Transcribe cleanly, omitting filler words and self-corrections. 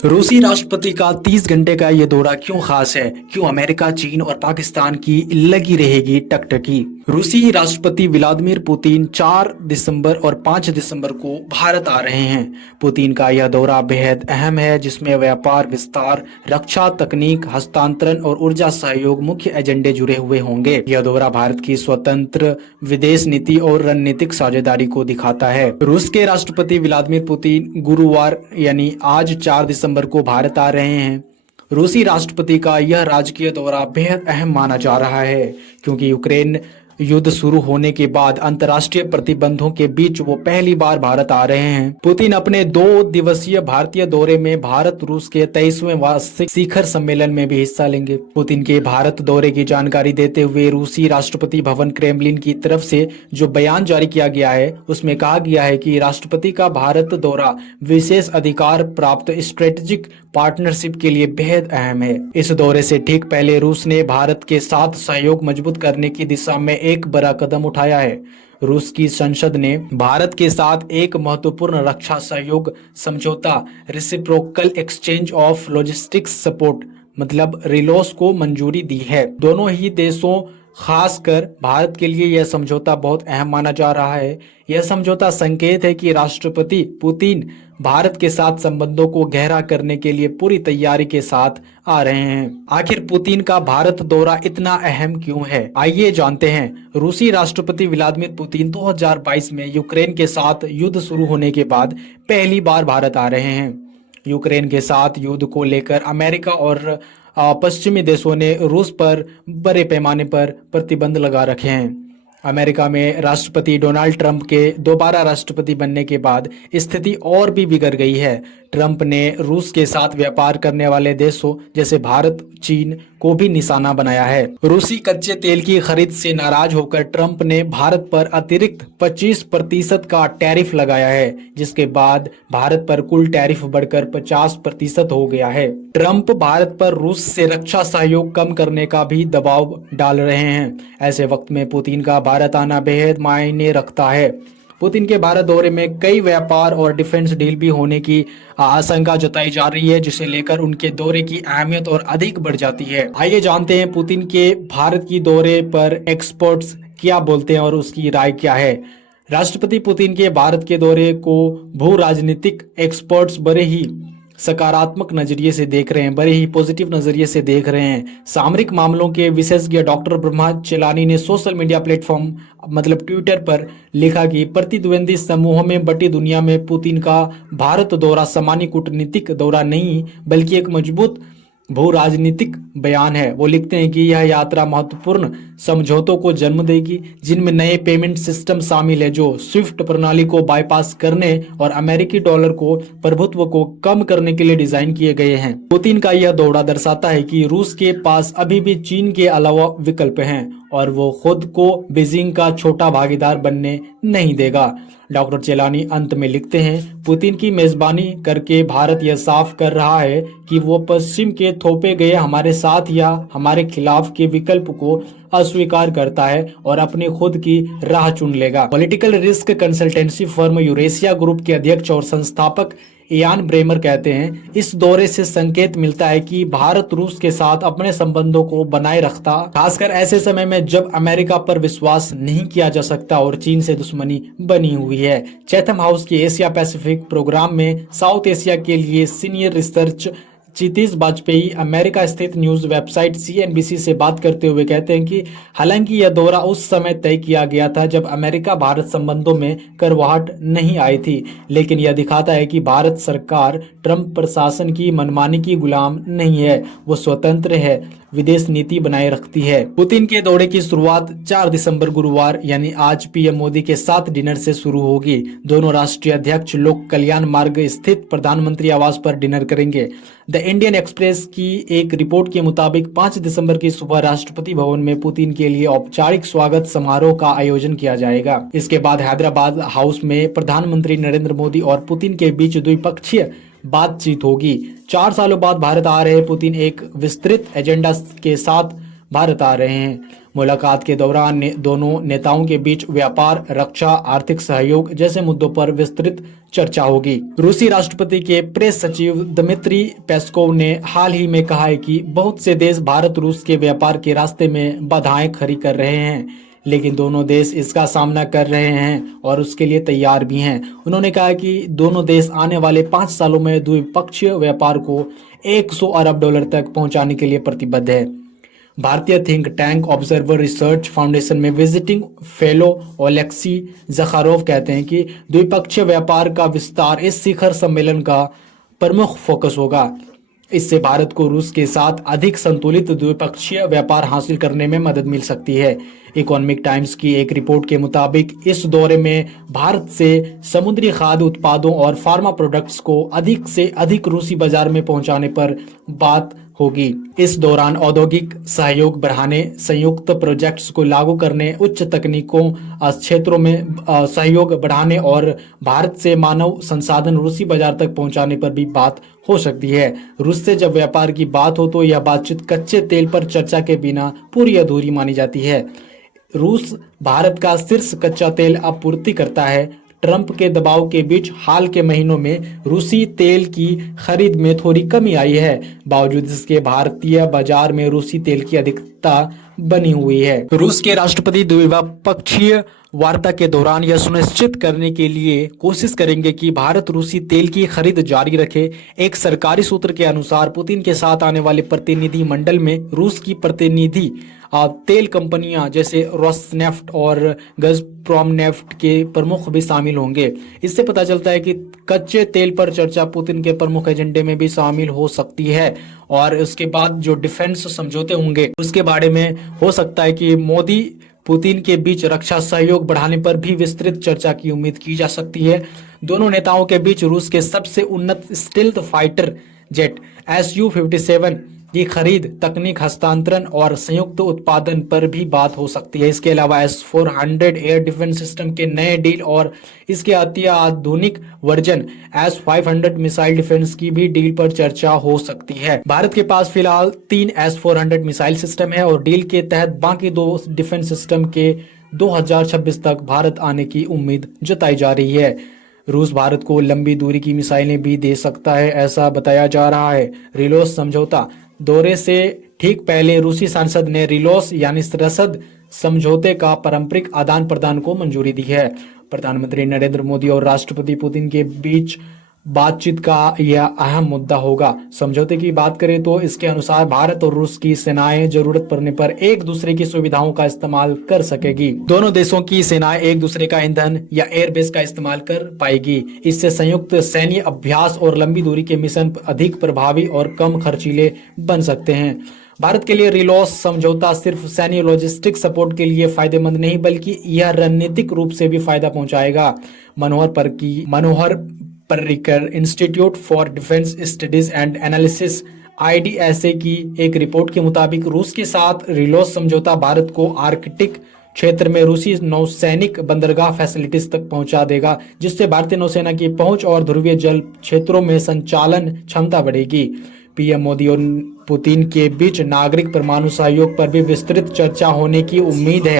रूसी राष्ट्रपति का 30 घंटे का ये दौरा क्यों खास है? क्यों अमेरिका, चीन और पाकिस्तान की लगी रहेगी टकटकी? रूसी राष्ट्रपति व्लादिमीर पुतिन 4 दिसंबर और 5 दिसंबर को भारत आ रहे हैं। पुतिन का यह दौरा बेहद अहम है, जिसमें व्यापार विस्तार, रक्षा, तकनीक हस्तांतरण और ऊर्जा सहयोग मुख्य एजेंडे जुड़े हुए होंगे। यह दौरा भारत की स्वतंत्र विदेश नीति और रणनीतिक साझेदारी को दिखाता है। रूस के राष्ट्रपति व्लादिमीर पुतिन गुरुवार यानी आज 4 दिसंबर को भारत आ रहे हैं। रूसी राष्ट्रपति का यह राजकीय दौरा बेहद अहम माना जा रहा है, क्योंकि यूक्रेन युद्ध शुरू होने के बाद अंतर्राष्ट्रीय प्रतिबंधों के बीच वो पहली बार भारत आ रहे हैं। पुतिन अपने 2 दिवसीय भारतीय दौरे में भारत रूस के 23वें वार्षिक शिखर सम्मेलन में भी हिस्सा लेंगे। पुतिन के भारत दौरे की जानकारी देते हुए रूसी राष्ट्रपति भवन क्रेमलिन की तरफ से जो बयान जारी किया गया है, उसमें कहा गया है कि राष्ट्रपति का भारत दौरा विशेष अधिकार प्राप्त स्ट्रेटेजिक पार्टनरशिप के लिए बेहद अहम है। इस दौरे से ठीक पहले रूस ने भारत के साथ सहयोग मजबूत करने की दिशा में एक बड़ा कदम उठाया है। रूस की संसद ने भारत के साथ एक महत्वपूर्ण रक्षा सहयोग समझौता reciprocal exchange of logistics support मतलब रिलोस को मंजूरी दी है। दोनों ही देशों, खासकर भारत के लिए यह समझौता बहुत अहम माना जा रहा है। यह समझौता संकेत है कि राष्ट्रपति पुतिन भारत के साथ संबंधों को गहरा करने के लिए पूरी तैयारी के साथ आ रहे हैं। आखिर पुतिन का भारत दौरा इतना अहम क्यों है? आइए जानते हैं। रूसी राष्ट्रपति व्लादिमीर पुतिन 2022 में यूक्रेन के साथ युद्ध शुरू होने के बाद पहली बार भारत आ रहे हैं। यूक्रेन के साथ युद्ध को लेकर अमेरिका और पश्चिमी देशों ने रूस पर बड़े पैमाने पर प्रतिबंध लगा रखे हैं। अमेरिका में राष्ट्रपति डोनाल्ड ट्रंप के दोबारा राष्ट्रपति बनने के बाद स्थिति और भी बिगड़ गई है। ट्रंप ने रूस के साथ व्यापार करने वाले देशों जैसे भारत, चीन को भी निशाना बनाया है। रूसी कच्चे तेल की खरीद से नाराज होकर ट्रंप ने भारत पर अतिरिक्त 25% का टैरिफ लगाया है, जिसके बाद भारत पर कुल टैरिफ बढ़कर 50% हो गया है। ट्रंप भारत पर रूस से रक्षा सहयोग कम करने का भी दबाव डाल रहे हैं। ऐसे वक्त में पुतिन का भारत आना बेहद मायने रखता है। पुतिन के भारत दौरे में कई व्यापार और डिफेंस डील भी होने की आशंका जताई जा रही है, जिसे लेकर उनके दौरे की अहमियत और अधिक बढ़ जाती है। आइए जानते हैं पुतिन के भारत की दौरे पर एक्सपर्ट्स क्या बोलते हैं और उसकी राय क्या है। राष्ट्रपति पुतिन के भारत के दौरे को भू राजनीतिक एक्सपर्ट्स बड़े ही सकारात्मक नजरिए से देख रहे हैं, बड़े ही पॉजिटिव नजरिए से देख रहे हैं। सामरिक मामलों के विशेषज्ञ डॉक्टर ब्रह्मा चेलानी ने सोशल मीडिया प्लेटफॉर्म मतलब ट्विटर पर लिखा कि प्रतिद्वंदी समूहों में बटी दुनिया में पुतिन का भारत दौरा सामान्य कूटनीतिक दौरा नहीं, बल्कि एक मजबूत भू राजनीतिक बयान है। वो लिखते हैं कि यह यात्रा महत्वपूर्ण समझौतों को जन्म देगी, जिनमें नए पेमेंट सिस्टम शामिल है जो स्विफ्ट प्रणाली को बाईपास करने और अमेरिकी डॉलर को प्रभुत्व को कम करने के लिए डिजाइन किए गए हैं। पुतिन का यह दौरा दर्शाता है कि रूस के पास अभी भी चीन के अलावा विकल्प हैं और वो खुद को बीजिंग का छोटा भागीदार बनने नहीं देगा। डॉक्टर चेलानी अंत में लिखते हैं, पुतिन की मेजबानी करके भारत यह साफ कर रहा है कि वो पश्चिम के थोपे गए हमारे साथ या हमारे खिलाफ के विकल्प को अस्वीकार करता है और अपनी खुद की राह चुन लेगा। Political risk consultancy firm Eurasia group के अध्यक्ष और संस्थापक इयान ब्रेमर कहते हैं, इस दौरे से संकेत मिलता है कि भारत रूस के साथ अपने संबंधों को बनाए रखता, खासकर ऐसे समय में जब अमेरिका पर विश्वास नहीं किया जा सकता और चीन से दुश्मनी बनी हुई है। चैथम हाउस के एशिया पैसिफिक प्रोग्राम में साउथ एशिया के लिए सीनियर रिसर्च क्षितिज वाजपेयी अमेरिका स्थित न्यूज वेबसाइट CNBC से बात करते हुए कहते हैं कि हालांकि यह दौरा उस समय तय किया गया था जब अमेरिका भारत संबंधों में करवाहट नहीं आई थी, लेकिन यह दिखाता है कि भारत सरकार ट्रंप प्रशासन की मनमानी की गुलाम नहीं है, वो स्वतंत्र है, विदेश नीति बनाए रखती है। पुतिन के दौरे की शुरुआत 4 दिसंबर गुरुवार यानी आज PM मोदी के साथ डिनर से शुरू होगी। दोनों राष्ट्रीय अध्यक्ष लोक कल्याण मार्ग स्थित प्रधानमंत्री आवास पर डिनर करेंगे। द इंडियन एक्सप्रेस की एक रिपोर्ट के मुताबिक 5 दिसंबर की सुबह राष्ट्रपति भवन में पुतिन के लिए औपचारिक स्वागत समारोह का आयोजन किया जाएगा। इसके बाद हैदराबाद हाउस में प्रधानमंत्री नरेंद्र मोदी और पुतिन के बीच द्विपक्षीय बातचीत होगी। 4 सालों बाद भारत आ रहे पुतिन एक विस्तृत एजेंडा के साथ भारत आ रहे हैं। मुलाकात के दौरान दोनों नेताओं के बीच व्यापार, रक्षा, आर्थिक सहयोग जैसे मुद्दों पर विस्तृत चर्चा होगी। रूसी राष्ट्रपति के प्रेस सचिव दमित्री पेस्कोव ने हाल ही में कहा है कि बहुत से देश भारत रूस के व्यापार के रास्ते में बाधाएं खड़ी कर रहे हैं, लेकिन दोनों देश इसका सामना कर रहे हैं और उसके लिए तैयार भी हैं। उन्होंने कहा कि दोनों देश आने वाले 5 सालों में द्विपक्षीय व्यापार को 100 अरब डॉलर तक पहुंचाने के लिए प्रतिबद्ध है। भारतीय think tank observer research foundation में विजिटिंग फेलो ओलेक्सी जखारोव कहते हैं कि द्विपक्षीय व्यापार का विस्तार इस शिखर सम्मेलन का प्रमुख फोकस होगा। इससे भारत को रूस के साथ अधिक संतुलित द्विपक्षीय व्यापार हासिल करने में मदद मिल सकती है। इकोनॉमिक टाइम्स की एक रिपोर्ट के मुताबिक इस दौरे में भारत से समुद्री खाद्य उत्पादों और फार्मा प्रोडक्ट्स को अधिक से अधिक रूसी बाजार में पहुंचाने पर बात होगी। इस दौरान औद्योगिक सहयोग बढ़ाने, संयुक्त प्रोजेक्ट्स को लागू करने, उच्च तकनीकों क्षेत्रों में सहयोग बढ़ाने और भारत से मानव संसाधन रूसी बाजार तक पहुंचाने पर भी बात हो सकती है। रूस से जब व्यापार की बात हो तो यह बातचीत कच्चे तेल पर चर्चा के बिना पूरी अधूरी मानी जाती है। रूस भारत का शीर्ष कच्चा तेल आपूर्ति करता है। ट्रंप के दबाव के बीच हाल के महीनों में रूसी तेल की खरीद में थोड़ी कमी आई है। बावजूद इसके भारतीय बाजार में रूसी तेल की अधिकता बनी हुई है। रूस के राष्ट्रपति द्विपक्षीय वार्ता के दौरान यह सुनिश्चित करने के लिए कोशिश करेंगे कि भारत रूसी तेल की खरीद जारी रखे। एक सरकारी सूत्र के अनुसार पुतिन के साथ आने वाले प्रतिनिधि मंडल में रूस की प्रतिनिधि तेल कंपनियां जैसे रोसनेफ्ट और गज़प्रोमनेफ्ट के प्रमुख भी शामिल होंगे। इससे पता चलता है कि कच्चे तेल पर चर्चा पुतिन के प्रमुख एजेंडे में भी शामिल हो सकती है और उसके बाद जो डिफेंस समझौते होंगे उसके बारे में हो सकता है कि मोदी पुतिन के बीच रक्षा सहयोग बढ़ाने पर भी विस्तृत चर्चा की उम्मीद की जा सकती है। दोनों नेताओं के बीच रूस के सबसे उन्नत स्टील्थ फाइटर जेट Su-57 की खरीद, तकनीक हस्तांतरण और संयुक्त उत्पादन पर भी बात हो सकती है। इसके अलावा S-400 एयर डिफेंस सिस्टम के नए डील और इसके अति आधुनिक वर्जन S-500 मिसाइल डिफेंस की भी डील पर चर्चा हो सकती है। भारत के पास फिलहाल 3 S-400 मिसाइल सिस्टम है और डील के तहत बाकी 2 डिफेंस सिस्टम के 2026 तक भारत आने की उम्मीद जताई जा रही है। रूस भारत को लंबी दूरी की मिसाइलें भी दे सकता है, ऐसा बताया जा रहा है। रिलोस समझौता दौरे से ठीक पहले रूसी सांसद ने रिलोस यानी रसद समझौते का पारंपरिक आदान प्रदान को मंजूरी दी है। प्रधानमंत्री नरेंद्र मोदी और राष्ट्रपति पुतिन के बीच बातचीत का यह अहम मुद्दा होगा। समझौते की बात करें तो इसके अनुसार भारत और रूस की सेनाएं जरूरत पड़ने पर एक दूसरे की सुविधाओं का इस्तेमाल कर सकेगी। दोनों देशों की सेनाएं एक दूसरे का ईंधन या एयरबेस का इस्तेमाल कर पाएगी। इससे संयुक्त सैन्य अभ्यास और लंबी दूरी के मिशन अधिक प्रभावी और कम खर्चीले बन सकते हैं। भारत के लिए रिलोस समझौता सिर्फ सैन्य लॉजिस्टिक सपोर्ट के लिए फायदेमंद नहीं बल्कि यह रणनीतिक रूप से भी फायदा पहुंचाएगा। Manohar Parrikar institute for defence studies and analysis IDSA की एक रिपोर्ट के मुताबिक रूस के साथ रिलोस समझौता भारत को आर्कटिक क्षेत्र में रूसी नौसैनिक बंदरगाह फैसिलिटीज तक पहुंचा देगा, जिससे भारतीय नौसेना की पहुंच और ध्रुवीय जल क्षेत्रों में संचालन क्षमता बढ़ेगी। पीएम मोदी और पुतिन के बीच नागरिक परमाणु सहयोग पर भी विस्तृत चर्चा होने की उम्मीद है।